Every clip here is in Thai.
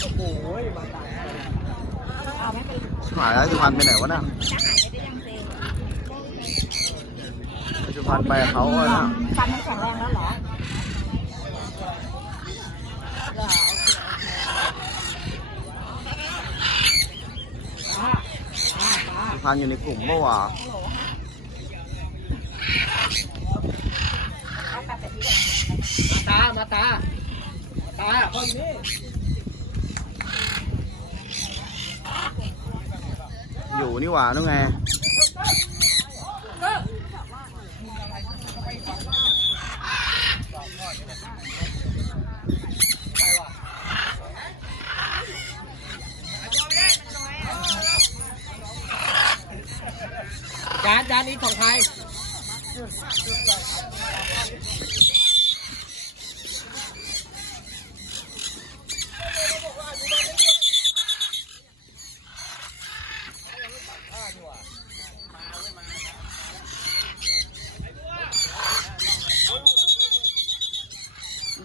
ชิบหายแล้วสุพรรณไปไหนวะน่ะจะหายไปได้ยังเซสุพรรณไปกับเขาอะนะฟันมันแข็งแรงแล้วเหรอเหรอโอเคโอเคอ่าอ่าอ่าสุพรรณอยู่ในกลุ่มเมื่อวานฮัลโหลเอากลับไปที่ก่อนมาตา มาตา มาตาคนนี้อยู่นี่ หว่านู่นไงจานจานนี้ของใคร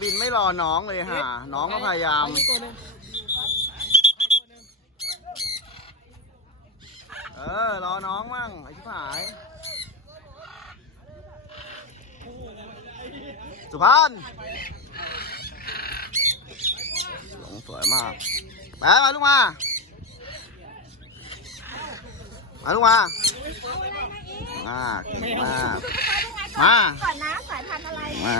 บินไม่รอน้องเลยฮะน้องก็พยายามตัวหนึงเออ รอน้องมั่งไอ้ชิบหาย สุพรรณหลงสวยมาก ไปมาลูกมา มาลูกมามากเก่งมากมา ก่อนนะสายพันธุ์อะไร มา